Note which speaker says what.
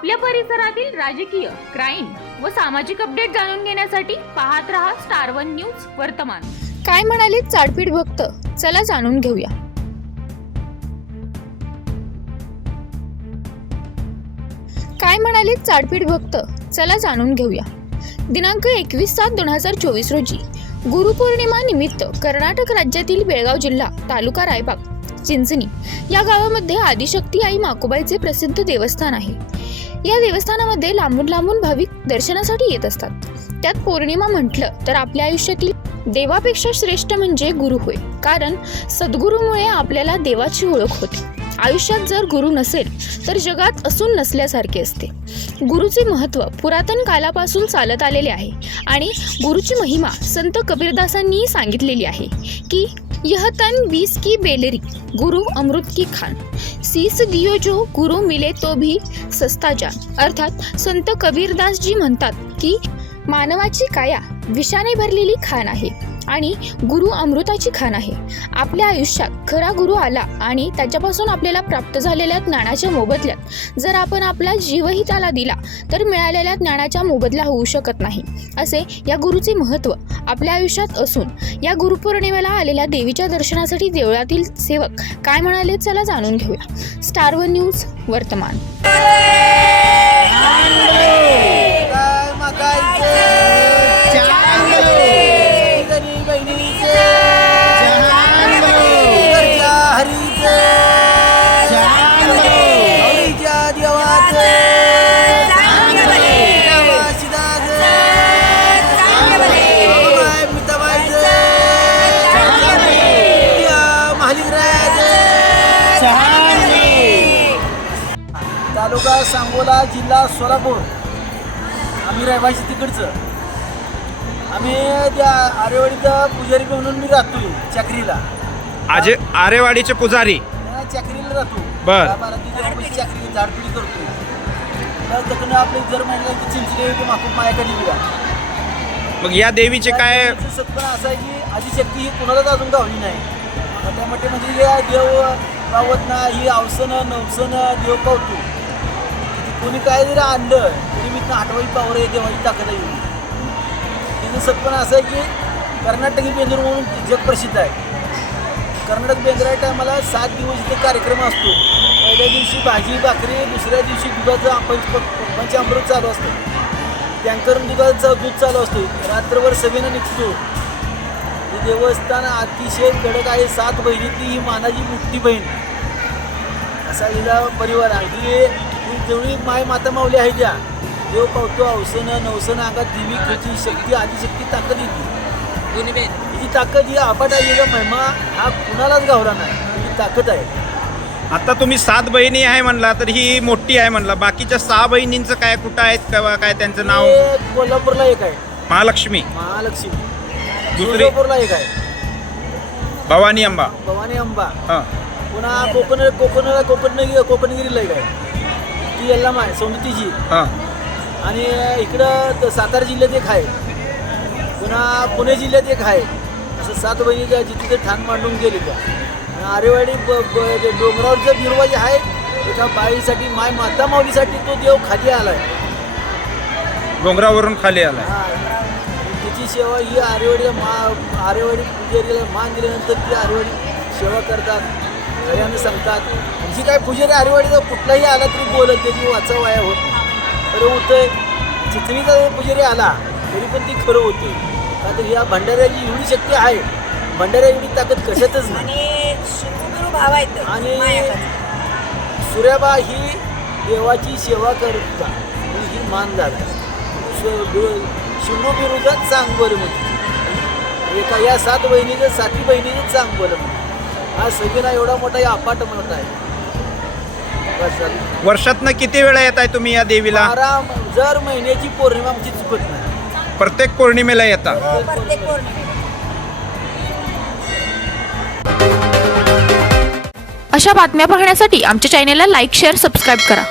Speaker 1: आपल्या परिसरातील राजकीय क्राईम व सामाजिक अपडेट जाणून घेण्यासाठी पाहत रहा स्टार वन न्यूज वर्तमान.
Speaker 2: काय म्हणाले चाडपीठ भक्त? चला जाणून घेऊया. काय म्हणाले चाडपीठ भक्त? चला जाणून घेऊया. दिनांक एकवीस सात दोन हजार चोवीस रोजी गुरुपौर्णिमा निमित्त कर्नाटक राज्यातील बेळगाव जिल्हा तालुका रायबाग चिंचणी या गावामध्ये आदिशक्ती आई माकोबाईचे प्रसिद्ध देवस्थान आहे. या देवस्थानामध्ये लांबून लांबून भाविक दर्शनासाठी येत असतात. त्यात पौर्णिमा म्हटलं तर आपल्या आयुष्यातील देवापेक्षा श्रेष्ठ म्हणजे गुरु होय. कारण सद्गुरूमुळे आपल्याला देवाची ओळख होते. आयुष्यात जर गुरु नसेल तर जगात असून नसल्यासारखे असते. गुरुचे महत्त्व पुरातन कालापासून चालत आलेले आहे आणि गुरुची महिमा संत कबीरदासांनीही सांगितलेली आहे की यह तन बीस की बेलरी गुरु अमृत की खान। सीस दियो जो गुरु मिले तो भी सस्ता जान। अर्थात संत कबीरदास जी म्हणतात की मानवाची काया विषाने भरलेली खान आहे। आणि गुरु अमृताची खाण आहे. आपल्या आयुष्यात खरा गुरु आला आणि त्याच्यापासून आपल्याला प्राप्त झालेल्या ज्ञानाच्या मोबदल्यात जर आपण आपला जीवही त्याला दिला तर मिळालेल्या ज्ञानाच्या मोबदला होऊ शकत नाही. असे या गुरुचे महत्त्व आपल्या आयुष्यात असून या गुरुपौर्णिमेला आलेल्या देवीच्या दर्शनासाठी देवळातील सेवक काय म्हणाले चला जाणून घेऊया. स्टार वन न्यूज वर्तमान.
Speaker 3: काय तालुका सांगोला जिल्हा सोलापूर. आम्ही रहिवासी तिकडचं. आम्ही त्या आरेवाडीचा पुजारी म्हणून मी राहतोय चक्रीला.
Speaker 4: आजे आरेवाडीचे पुजारी.
Speaker 3: चक्रीला राहतो.
Speaker 4: बर.
Speaker 3: बारा आम्ही चक्री झाडपिडी करतो तर आपले जर म्हणलं की चिंचले की माकूप मायाकडे गेला
Speaker 4: मग या देवीचे काय
Speaker 3: सत्पण असं आहे की आदिशक्ती ही कुणालाच अजून गावली नाही. मोठ्या म्हणजे या देव गावत ना ही अवसनं नवसनं देव पावतो कोणी काय जरी आणलं तरी मी आठवाई पावर आहे माझी ताकद येईल तिचं सत्पण असं आहे की कर्नाटकी बेंदूर म्हणून जग प्रसिद्ध आहे. कर्नाटक बेंद्रा टायमाला सात दिवस इथे कार्यक्रम असतो. पहिल्या दिवशी भाजी भाकरी दुसऱ्या दिवशी दुधाचं पंच अमृत चालू असतं. टँकर दुधाचं दूध चालू असतो. रात्रभर सभेनं निघतो. हे देवस्थान अतिशय कडक आहे. सात बहिणी ती ही मानाची मोठी बहीण. असा हिला परिवार आहे. जेवढी माय माता माऊली आहे त्या देव पावतो अवसनं नवसनं अंगात देवी खची शक्ती आदिशक्ती ताकद येते. ही ताकद ही आहे हिचा महिमा हा कुणालाच गावला नाही. ही ताकद आहे.
Speaker 4: आता तुम्ही सात बहिणी आहे म्हणला तर ही मोठी आहे म्हणला. बाकीच्या सहा बहिणींचं काय कुठं आहेत किंवा काय त्यांचं नाव?
Speaker 3: कोल्हापूरला एक आहे.
Speaker 4: महालक्ष्मी.
Speaker 3: महालक्ष्मी.
Speaker 4: दुसरी?
Speaker 3: तुळजापूरला एक आहे.
Speaker 4: भवानी अंबा.
Speaker 3: भवानी अंबा.
Speaker 4: हां.
Speaker 3: पुन्हा कोकण कोकणला कोकण कोकणगिरीला एक आहे. ती यल्लाम आहे सौंदतीची
Speaker 4: हां.
Speaker 3: आणि इकडं त- सातारा जिल्ह्यात एक आहे. पुन्हा पुणे जिल्ह्यात एक आहे. असं सात बहिणी ज्या जिथे ते ठाण मांडून गेले त्या आणि आरेवाडी ब ब जे डोंगरावरचं बिरवा जे आहे एका बाईसाठी माय माता माऊलीसाठी तो देव खाली आला आहे
Speaker 4: डोंगरावरून खाली आलाय.
Speaker 3: हा. त्याची सेवा ही आरेवाडीला मा आरेवाडी पुजारीला मान दिल्यानंतर ती आरेवाडी सेवा करतात. घराने सांगतात जी काय पुजारी आरेवाडीचा कुठलाही आला तरी बोलत त्याची वाचा वाया होत. खरं होतंय चिचणीचा जर पुजारी आला तरी पण ती खरं होते का तर ह्या भंडाऱ्याची एवढी शक्ती आहे. भंडाऱ्या एवढी ताकद कशातच नाही.
Speaker 5: आणि शिवगुरु भाव आहेत.
Speaker 3: आणि
Speaker 5: मायाकाचे.
Speaker 3: सूर्याबा ही देवाची सेवा करता ही मान झाला शिंगो बिरुजात चांग बोल म्हणते एका या सात बहिणीचं साती बहिणीचं चांग बोल म्हणते हा सगळा एवढा मोठा या म्हणत आहे. झालं.
Speaker 4: वर्षातनं किती वेळा येत आहे तुम्ही या देवीला?
Speaker 3: बारा जर महिन्याची पौर्णिमा आमची चुकत नाही
Speaker 4: प्रत्येक पौर्णिमेला येता.
Speaker 5: हो, प्रत्येक पौर्णिमेला.
Speaker 2: अशा बातम्या पाहण्यासाठी आमच्या चॅनेलला लाईक शेअर सबस्क्राईब करा.